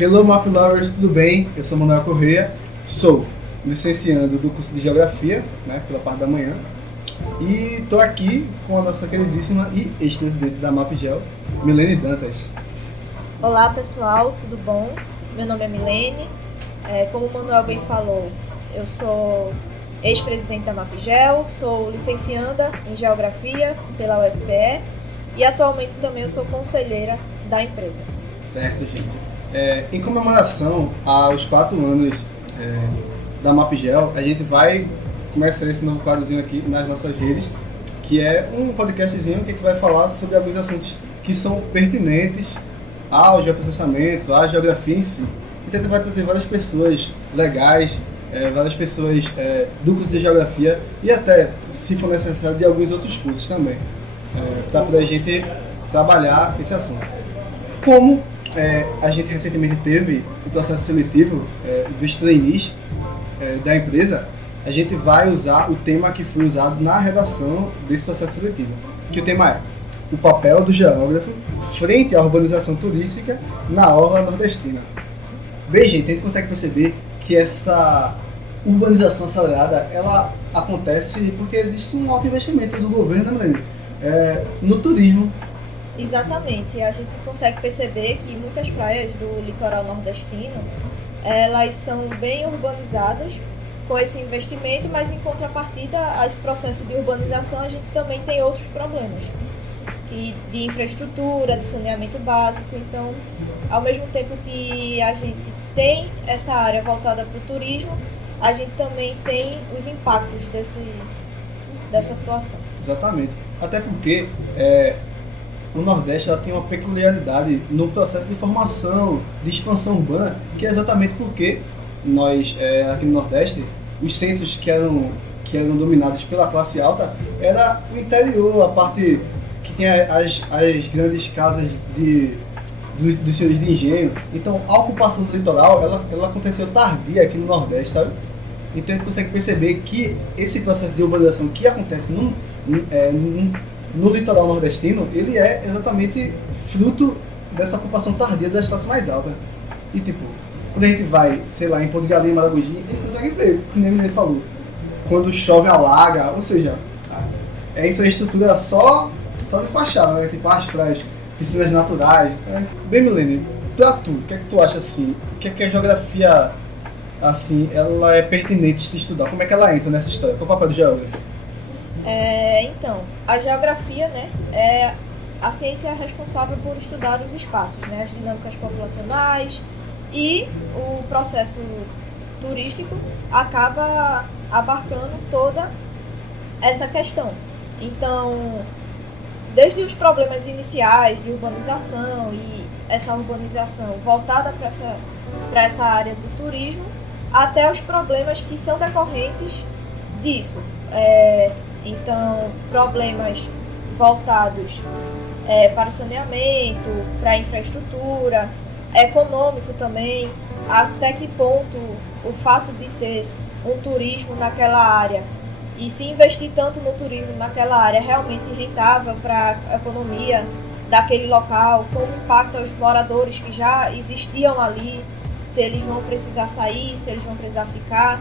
Hello Map Lovers, tudo bem? Eu sou Manuel Correia, sou licenciando do curso de Geografia, né, pela parte da manhã, e estou aqui com a nossa queridíssima e ex-presidente da MapGel, Milene Dantas. Olá pessoal, tudo bom? Meu nome é Milene, como o Manuel bem falou, eu sou ex-presidente da MapGel, sou licencianda em Geografia pela UFPE e atualmente também eu sou conselheira da empresa. Certo, gente. Em comemoração aos 4 anos da MapGel, a gente vai começar esse novo quadrozinho aqui nas nossas redes, que é um podcastzinho que a gente vai falar sobre alguns assuntos que são pertinentes ao geoprocessamento, à geografia em si. Então a gente vai trazer várias pessoas legais, várias pessoas do curso de geografia e até, se for necessário, de alguns outros cursos também, para poder a gente trabalhar esse assunto. Como a gente recentemente teve o processo seletivo dos trainees da empresa, a gente vai usar o tema que foi usado na redação desse processo seletivo, que o tema é o papel do geógrafo frente à urbanização turística na orla nordestina. Bem, gente, a gente consegue perceber que essa urbanização acelerada, ela acontece porque existe um alto investimento do governo, no turismo. Exatamente, a gente consegue perceber que muitas praias do litoral nordestino, elas são bem urbanizadas com esse investimento, mas em contrapartida a esse processo de urbanização a gente também tem outros problemas de infraestrutura, de saneamento básico. Então, ao mesmo tempo que a gente tem essa área voltada para o turismo, a gente também tem os impactos dessa situação. Exatamente, até porque o Nordeste ela tem uma peculiaridade no processo de formação, de expansão urbana, que é exatamente porque nós, aqui no Nordeste, os centros que eram dominados pela classe alta era o interior, a parte que tinha as grandes casas dos senhores de engenho. Então, a ocupação do litoral, ela aconteceu tardia aqui no Nordeste, sabe? Então, a gente consegue perceber que esse processo de urbanização que acontece no litoral nordestino, ele é exatamente fruto dessa ocupação tardia das classes mais altas. E tipo, quando a gente vai, sei lá, em Porto de Galinha, Maragogi, a gente consegue ver, como ele falou, quando chove alaga, ou seja, é infraestrutura só de fachada, né? Tipo as praias, piscinas naturais. Bem, Milene, pra tu, o que é que tu acha assim? O que é que a geografia, assim, ela é pertinente de se estudar? Como é que ela entra nessa história? Qual é o papel do geógrafo? Então, a geografia, né, é a ciência responsável por estudar os espaços, né, as dinâmicas populacionais, e o processo turístico acaba abarcando toda essa questão. Então, desde os problemas iniciais de urbanização e essa urbanização voltada para essa área do turismo, até os problemas que são decorrentes disso. Então, problemas voltados para o saneamento, para a infraestrutura, econômico também, até que ponto o fato de ter um turismo naquela área e se investir tanto no turismo naquela área é realmente rentável para a economia daquele local, como impacta os moradores que já existiam ali, se eles vão precisar sair, se eles vão precisar ficar.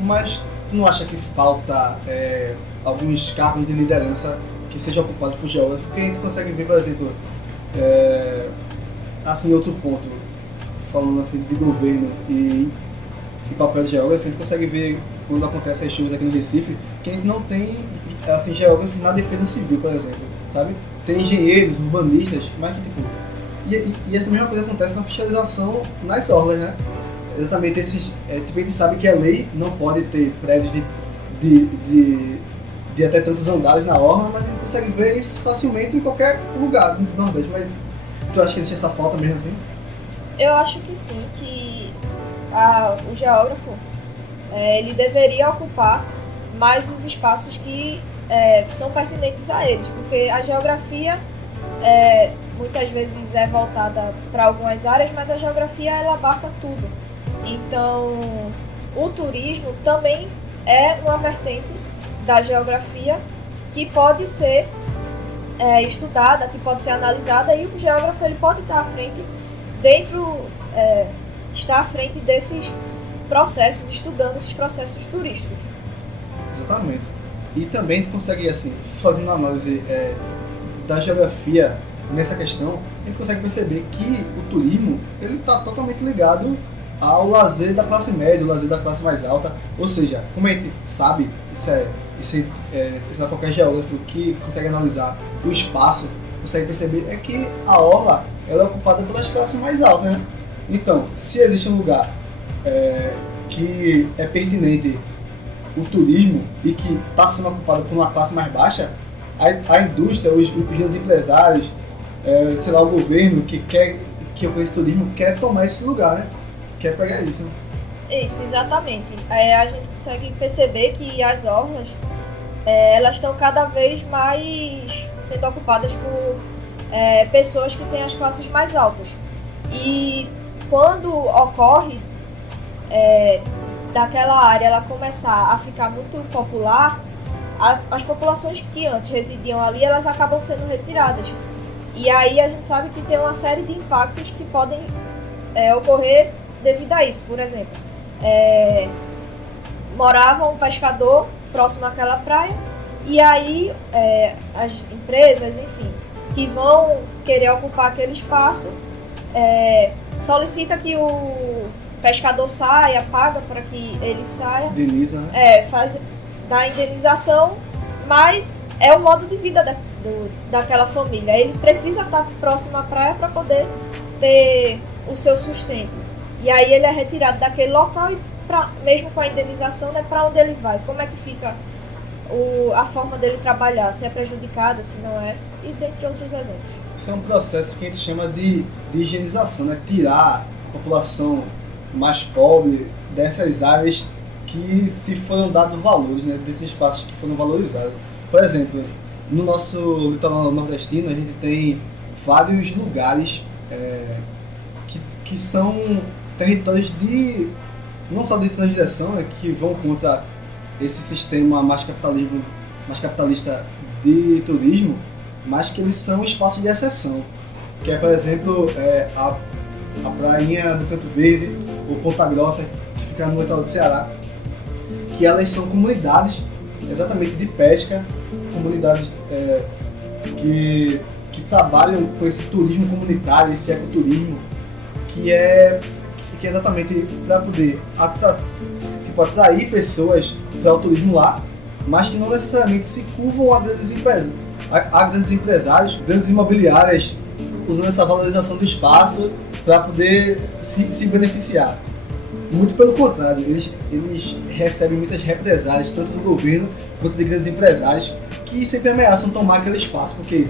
Mas tu não acha que falta alguns cargos de liderança que sejam ocupados por geógrafos? Porque a gente consegue ver, por exemplo, assim, outro ponto, falando assim de governo e papel de geógrafo, a gente consegue ver quando acontecem as chuvas aqui no Recife, que a gente não tem assim, geógrafos na defesa civil, por exemplo, sabe? Tem engenheiros, urbanistas, mas que tipo... E essa mesma coisa acontece na fiscalização nas orlas, né? Exatamente esses... tipo, a gente sabe que a lei não pode ter prédios de até tantos andares na orla, mas a gente consegue ver isso facilmente em qualquer lugar do Nordeste. Mas tu acha que existe essa falta mesmo assim? Eu acho que sim, que o geógrafo ele deveria ocupar mais os espaços que são pertinentes a eles, porque a geografia muitas vezes é voltada para algumas áreas, mas a geografia ela abarca tudo. Então, o turismo também é uma vertente da geografia que pode ser estudada, que pode ser analisada, e o geógrafo ele pode estar à frente dentro, está à frente desses processos, estudando esses processos turísticos. Exatamente. E também tu consegue, assim, fazendo uma análise da geografia nessa questão, a gente consegue perceber que o turismo ele está totalmente ligado ao lazer da classe média, o lazer da classe mais alta. Ou seja, como a gente sabe, isso é qualquer geógrafo que consegue analisar o espaço, consegue perceber é que a orla ela é ocupada pelas classes mais altas, né? Então, se existe um lugar que é pertinente o turismo e que está sendo ocupado por uma classe mais baixa, a indústria, os grandes empresários, sei lá, o governo que ocorra esse turismo quer tomar esse lugar, né? Quer pegar isso, né? Isso, exatamente. A gente consegue perceber que as orlas, elas estão cada vez mais sendo ocupadas por pessoas que têm as classes mais altas. E quando ocorre daquela área ela começar a ficar muito popular, as populações que antes residiam ali, elas acabam sendo retiradas. E aí a gente sabe que tem uma série de impactos que podem ocorrer devido a isso. Por exemplo, morava um pescador próximo àquela praia, e aí as empresas, enfim, que vão querer ocupar aquele espaço, solicita que o pescador saia, paga para que ele saia. Indeniza, né? Dá indenização, mas é o modo de vida daquela família. Ele precisa estar próximo à praia para poder ter o seu sustento. E aí ele é retirado daquele local e, mesmo com a indenização, né, para onde ele vai? Como é que fica a forma dele trabalhar? Se é prejudicada, se não é? E dentre outros exemplos. Isso é um processo que a gente chama de higienização, né? Tirar a população mais pobre dessas áreas que se foram dados valores, né? Desses espaços que foram valorizados. Por exemplo, no nosso litoral nordestino, a gente tem vários lugares que são territórios não só de transgressão, né, que vão contra esse sistema mais capitalista de turismo, mas que eles são espaços de exceção. Que é, por exemplo, a prainha do Canto Verde, ou Ponta Grossa, que fica no litoral do Ceará, que elas são comunidades exatamente de pesca, comunidades que trabalham com esse turismo comunitário, esse ecoturismo, que é exatamente para poder atrair pessoas para o turismo lá, mas que não necessariamente se curvam a grandes empresários, grandes imobiliárias, usando essa valorização do espaço para poder se beneficiar. Muito pelo contrário, eles recebem muitas represálias, tanto do governo quanto de grandes empresários, que sempre ameaçam tomar aquele espaço, porque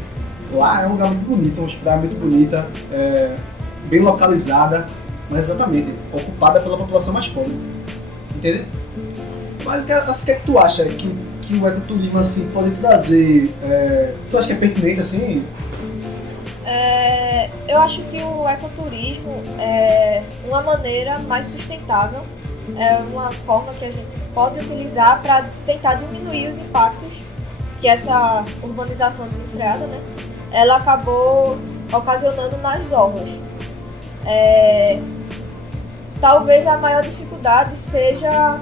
lá é um lugar muito bonito, uma praia muito bonita, bem localizada, mas exatamente ocupada pela população mais pobre. Entende? Mas o que é que tu acha que o ecoturismo assim, pode trazer? Tu acha que é pertinente assim? Eu acho que o ecoturismo é uma maneira mais sustentável, é uma forma que a gente pode utilizar para tentar diminuir os impactos que essa urbanização desenfreada, né, ela acabou ocasionando nas orlas. Talvez a maior dificuldade seja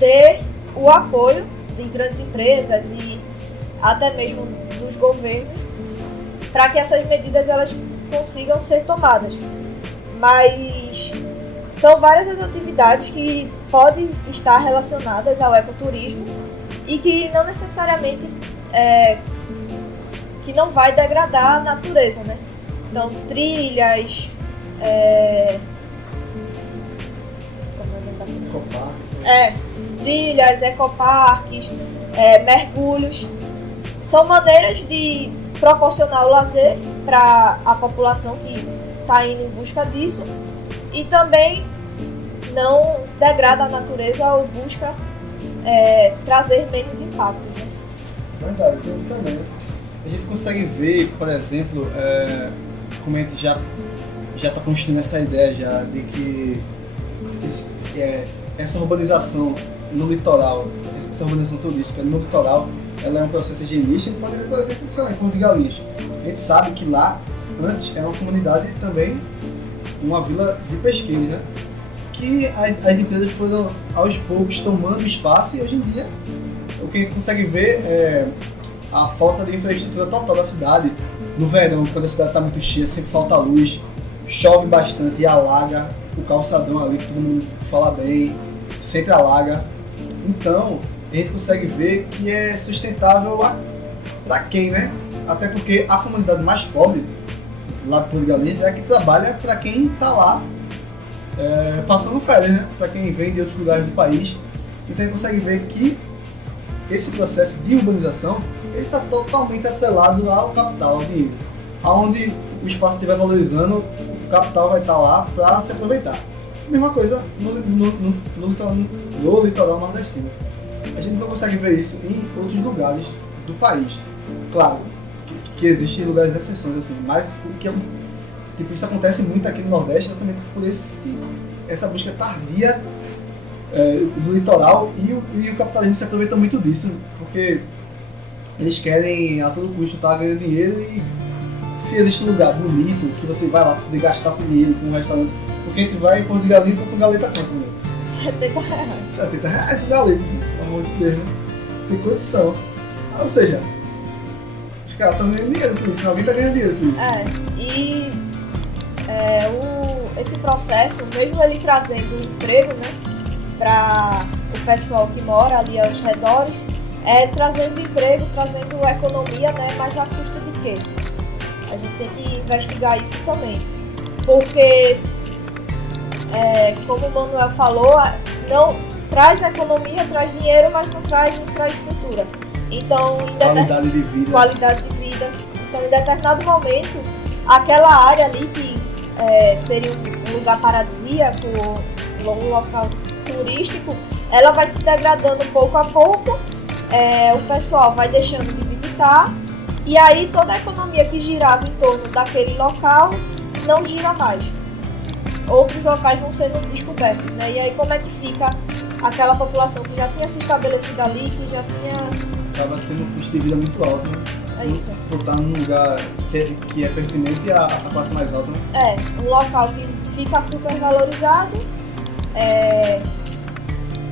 ter o apoio de grandes empresas e até mesmo dos governos para que essas medidas elas consigam ser tomadas. Mas são várias as atividades que podem estar relacionadas ao ecoturismo e que não necessariamente que não vai degradar a natureza, né? Então, trilhas, trilhas, ecoparques, mergulhos, são maneiras de proporcionar o lazer para a população que está indo em busca disso e também não degrada a natureza ou busca trazer menos impactos, né? Verdade, tem isso também. A gente consegue ver, por exemplo, como a gente já está construindo essa ideia já de que essa urbanização no litoral, essa urbanização turística no litoral, ela é um processo higienista. A gente pode ver, por exemplo, sei lá, em Porto de Galinhas. A gente sabe que lá antes era uma comunidade também, uma vila de pesqueiros, né? Que as empresas foram aos poucos tomando espaço e hoje em dia o que a gente consegue ver é a falta de infraestrutura total da cidade. No verão, quando a cidade está muito cheia, sempre falta luz, chove bastante e alaga o calçadão ali, que todo mundo fala bem, sempre alaga. Então, a gente consegue ver que é sustentável para quem, né? Até porque a comunidade mais pobre, lá do Porto de Galinhas, é a que trabalha para quem está lá passando férias, né? Para quem vem de outros lugares do país. Então, a gente consegue ver que esse processo de urbanização ele está totalmente atrelado ao capital, ao dinheiro. Aonde o espaço estiver valorizando, o capital vai estar lá para se aproveitar. Mesma coisa no litoral nordestino. A gente não consegue ver isso em outros lugares do país. Claro que existem lugares de exceções, assim, mas o que isso acontece muito aqui no Nordeste exatamente por essa busca tardia do litoral e o capitalismo se aproveita muito disso, porque eles querem a todo custo estar ganhando dinheiro e se existe um lugar bonito que você vai lá poder gastar seu dinheiro com um restaurante, porque a gente vai em Porto de Galinhas com galeta quanto, meu? R$70. R$70 galeta, pelo amor de Deus, né? Tem condição. Ou seja, os caras estão ganhando dinheiro por isso, alguém está ganhando dinheiro por isso. Esse processo, mesmo ele trazendo emprego, né, para o pessoal que mora ali aos redores, trazendo emprego, trazendo economia, né, mas a custo de quê? A gente tem que investigar isso também, porque, como o Manuel falou, não traz economia, traz dinheiro, mas não traz infraestrutura. Então, qualidade de vida. Então, em determinado momento, aquela área ali que seria um lugar paradisíaco, um local turístico, ela vai se degradando pouco a pouco, o pessoal vai deixando de visitar, e aí toda a economia que girava em torno daquele local não gira mais. Outros locais vão sendo descobertos, né? E aí como é que fica aquela população que já tinha se estabelecido ali, que já tinha... Acaba tendo um custo de vida muito alto, né? É isso. Botar num lugar que é pertinente à classe mais alta, né? Um local que fica super valorizado,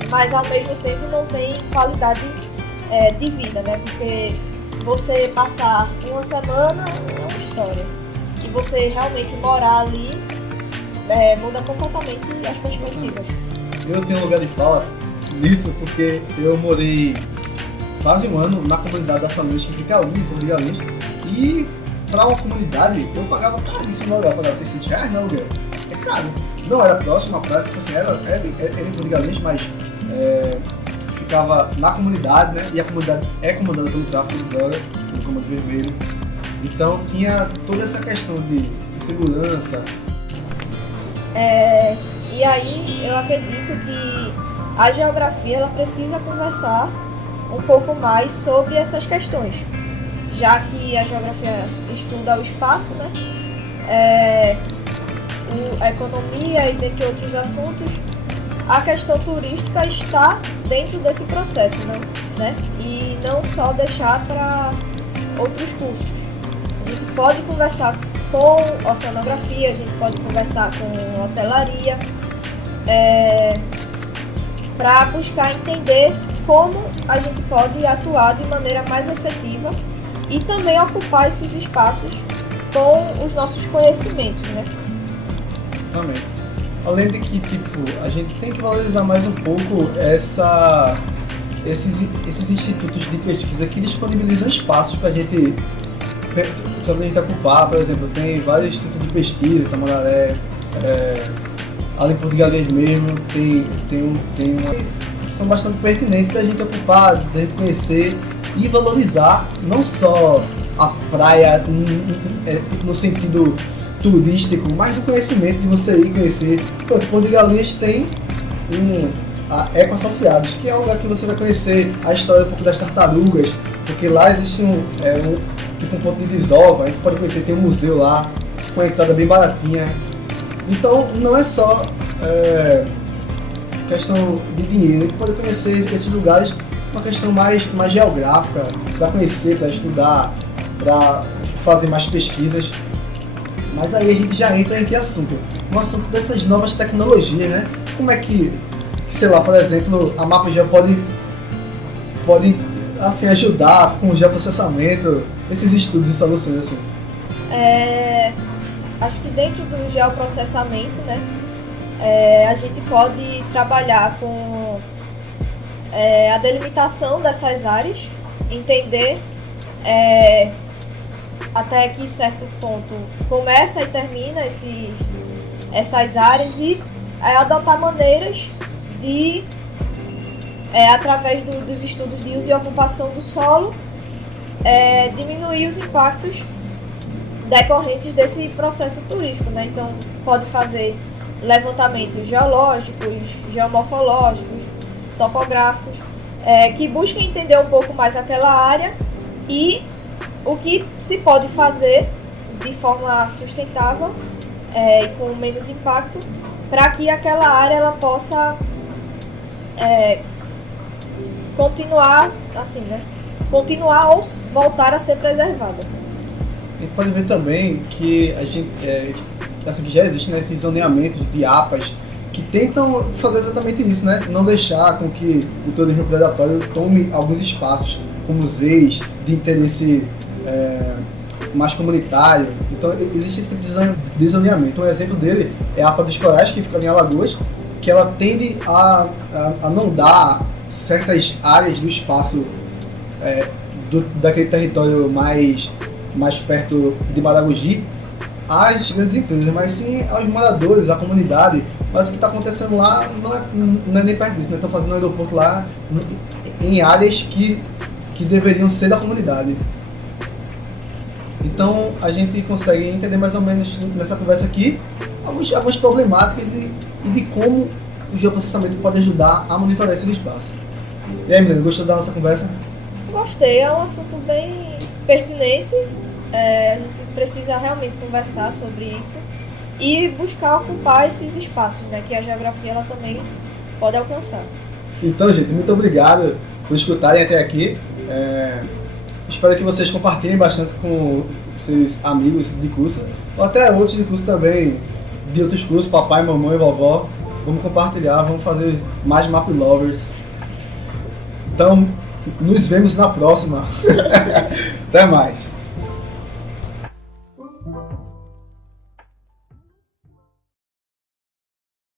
mas ao mesmo tempo não tem qualidade de vida, né? Porque você passar uma semana é uma história. E você realmente morar ali muda completamente as perspectivas. Eu tenho um lugar de fala nisso porque eu morei quase um ano na comunidade da Sanluz, que fica ali em Porto de Galinhas, e para uma comunidade eu pagava caríssimo no aluguel, pagava R$600 no aluguel. É caro. Não era próximo à praia, tipo assim, era em Porto de Galinhas, mas ficava na comunidade, né? E a comunidade é comandada pelo tráfico de drogas, pelo Comando Vermelho. Então tinha toda essa questão de segurança. E aí eu acredito que a geografia ela precisa conversar um pouco mais sobre essas questões, já que a geografia estuda o espaço, né? A economia e dentre outros assuntos, a questão turística está dentro desse processo, né? E não só deixar para outros cursos. A gente pode conversar com oceanografia, a gente pode conversar com hotelaria, para buscar entender como a gente pode atuar de maneira mais efetiva e também ocupar esses espaços com os nossos conhecimentos, né? Também. Além de que, a gente tem que valorizar mais um pouco esses institutos de pesquisa que disponibilizam espaços para a gente ocupar. Por exemplo, tem vários centros de pesquisa, Tamandaré, ali em Porto de Galinhas mesmo, são bastante pertinentes da gente ocupar, da gente conhecer e valorizar não só a praia no sentido turístico, mas do conhecimento de você ir conhecer. Porto de Galinhas tem a Eco Associados, que é um lugar que você vai conhecer a história um pouco das tartarugas, porque lá existe um ponto de desova, a gente pode conhecer, tem um museu lá, com a entrada bem baratinha. Então não é só questão de dinheiro, a gente pode conhecer esses lugares, uma questão mais geográfica, para conhecer, para estudar, para fazer mais pesquisas. Mas aí a gente já entra em que assunto? No assunto dessas novas tecnologias, né? Como é que sei lá, por exemplo, a MapGeo pode assim, ajudar com o geoprocessamento, esses estudos e soluções assim? Acho que dentro do geoprocessamento, né, a gente pode trabalhar com a delimitação dessas áreas, entender até que certo ponto começa e termina essas áreas e adotar maneiras de, através dos estudos de uso e ocupação do solo, diminuir os impactos decorrentes desse processo turístico, né? Então, pode fazer levantamentos geológicos, geomorfológicos, topográficos, que busquem entender um pouco mais aquela área e o que se pode fazer de forma sustentável e com menos impacto para que aquela área ela possa continuar assim, né? Continuar ou voltar a ser preservada. A gente pode ver também que a gente, assim, que já existe, né, esses zoneamentos de APAs que tentam fazer exatamente isso, né? Não deixar com que o turismo predatório tome alguns espaços, como os EIs, de interesse mais comunitário. Então existe esse desalinhamento. Um exemplo dele é a APA dos Corais, que fica em Alagoas, que ela tende a não dar certas áreas do espaço daquele território mais perto de Maragogi às grandes empresas, mas sim aos moradores, à comunidade. Mas o que está acontecendo lá não é nem perto disso, né? Estão fazendo um aeroporto lá em áreas que deveriam ser da comunidade. Então a gente consegue entender mais ou menos nessa conversa aqui algumas problemáticas e de como o geoprocessamento pode ajudar a monitorar esse espaço. E aí, menina, gostou da nossa conversa? Gostei, é um assunto bem pertinente. A gente precisa realmente conversar sobre isso e buscar ocupar esses espaços, né, que a geografia ela também pode alcançar. Então, gente, muito obrigado por escutarem até aqui. Espero que vocês compartilhem bastante com seus amigos de curso, ou até outros de curso também, de outros cursos, papai, mamãe, vovó. Vamos compartilhar, vamos fazer mais Map Lovers. Então, nos vemos na próxima. Até mais.